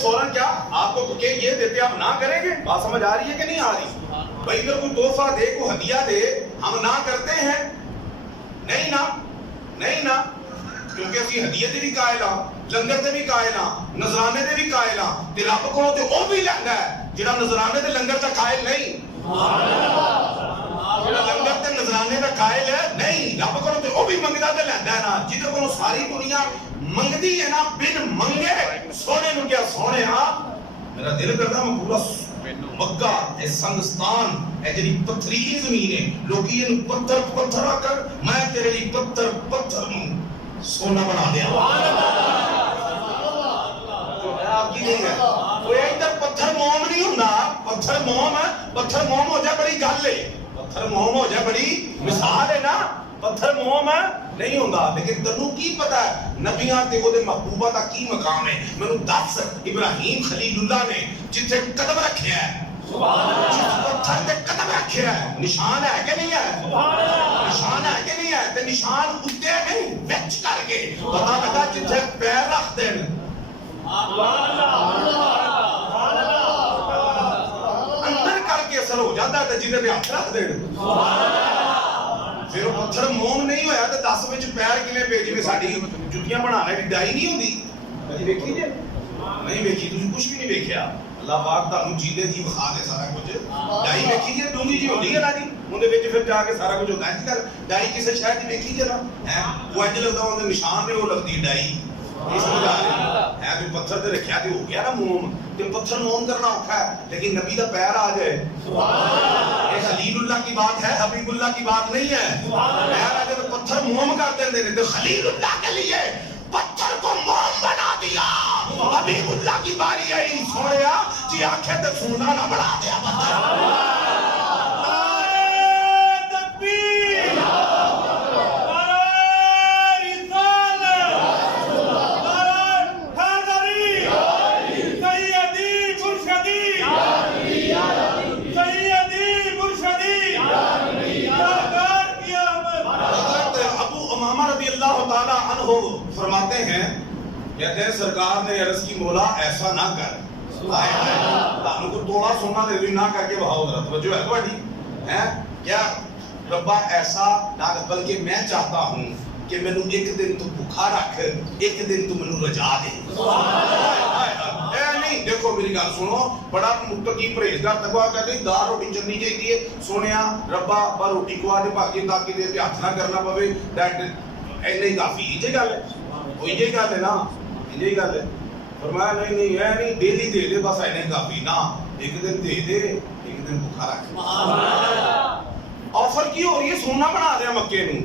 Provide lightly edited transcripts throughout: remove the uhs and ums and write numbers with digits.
फौरन क्या आपको ये देते आप ना करेंगे? बात समझ आ रही है कि नहीं आ रही? भाई अगर कोई तोहफा दे, कोई हदिया दे, हम ना करते हैं? नहीं ना, नहीं ना, क्योंकि असि हदिया दे भी कायल हां, लंगर दे भी कायल हां, नजराने दे भी कायल हां, ते रब कोलों ते ओ भी लैंदा है जेड़ा नजराने ते लंगर दा कायल नहीं। जेड़ा लंगर ते नजराने दा कायल है नहीं, रब कोलों ते ओ भी मंगदा ते लैंदा है ना। जिदे कोलों सारी दुनिया मंगदी है ना बिन मंगे, सोने नु क्या सोने मेरा दिल करदा मैं पूरा मक्का ए संगस्तान ए जेडी पथरीली जमीन है, लोकी इनु पत्थर पत्थर आकर मैं तेरे लिए पत्थर पत्थर नु सोना बना दिया। आपकी नहीं है कोई इधर पत्थर मोम नहीं हुंदा, पत्थर मोम हो जाए बड़ी गल है, पत्थर मोम हो जाए बड़ी मिसाल है ना, पत्थर मोम नहीं होंदा। लेकिन तन्नू की पता है नबियां ते ओदे महबूबा दा की मकाम है? मैनू दस इब्राहिम खलीलुल्लाह ने जिथे कदम रखे है, सुभान अल्लाह, पत्थर ते कदम रखे है, निशान है कि नहीं है? सुभान अल्लाह, निशान है कि नहीं है? ते निशान उत्ते नहीं विच करके पता लगा जिथे पैर रख देन। सुभान अल्लाह, अंदर करके असर हो जाता है जिथे पे हाथ रख देन। सुभान अल्लाह, फिर पत्थर मोम नहीं होया तो 10 विच पैर किवें पे? जिवें साडी जुत्तियां बनाने दी डाई नहीं हुंदी, कदी वेखी जे? नहीं वेखी, तुसीं कुछ भी नहीं वेखिया। अल्लाह पाक तुहानू जींदे जी विखा दे सारा कुछ। डाई वेखी जे डूंगी जी होंदी है ना जी, उहदे विच फिर जाके सारा कुछ होंदा है। डाई किसे शहर दी वेखी जे ना है, वो अज लगदा उहदे निशान ने वो लगदी डाई। ये समझ आ रही है? तो पत्थर ते रखिया ते हो गया ना मोम, ते पत्थर मोम करना औखा है, लेकिन नबी दा पैर आ जाए, सुभान अल्लाह, ये खलीलुल्लाह की बात है, हबीबुल्लाह की बात नहीं है। पैर आ जाए तो पत्थर मोम कर देते हैं, तो खलीलुल्लाह के लिए पत्थर को मोम बना दिया। हबीबुल्लाह की बारी आई, सोया जी आंखें तो सोना ना बना दिया पत्थर। फरमाते हैं, कहते हैं सरकार ने अर्ज की मौला ऐसा ना कर, तानू को तोड़ा सोना दे दी ना करके बहाओ जरा, तवज्जो है तुम्हारी है क्या? रब्बा ऐसा ना, बल्कि मैं चाहता हूं कि मैनू एक दिन तू भूखा रख, एक दिन तू मैनू रजा दे। नहीं देखो मेरी गल सुनो, बड़ा मुत्तकी परहेजगार तकवा कर रही, दाल रोटी चलनी चाहिए सोनिया, रब्बा पर रोटी खुआ दे भागे ताकि दे पे हाथ ना करना पवे, दैट नहीं काफी ये गल है, कोई ये गल है ना, ये गल है। फरमाया नहीं नहीं है नहीं, डेली दे दे बस इन्हें काफी ना, एक दिन दे दे, एक दिन भूखा रख। ऑफर की हो रही है? सोना बना दिया मक्के नू,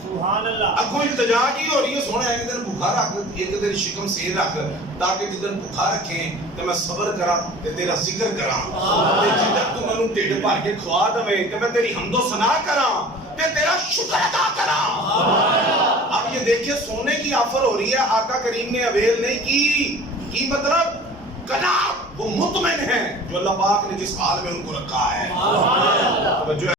सुभान अल्लाह। अगों इल्तजा की हो रही है? सोना एक दिन भूखा रख, एक दिन शिकम से रख, ताकि जिस दिन भूखा रखे तो मैं सबर करा ते तेरा जिक्र करा, ते जिधर तू मैनू ढिड भर के खुआ दवे ते मैं तेरी हम्दो सना करा ते तेरा शुक्र अदा करा। अब ये देखिए सोने की ऑफर हो रही है, आका करीम ने अवेल नहीं की मतलब कना वो मुतमिन है जो अल्लाह पाक ने जिस हाल में उनको रखा है।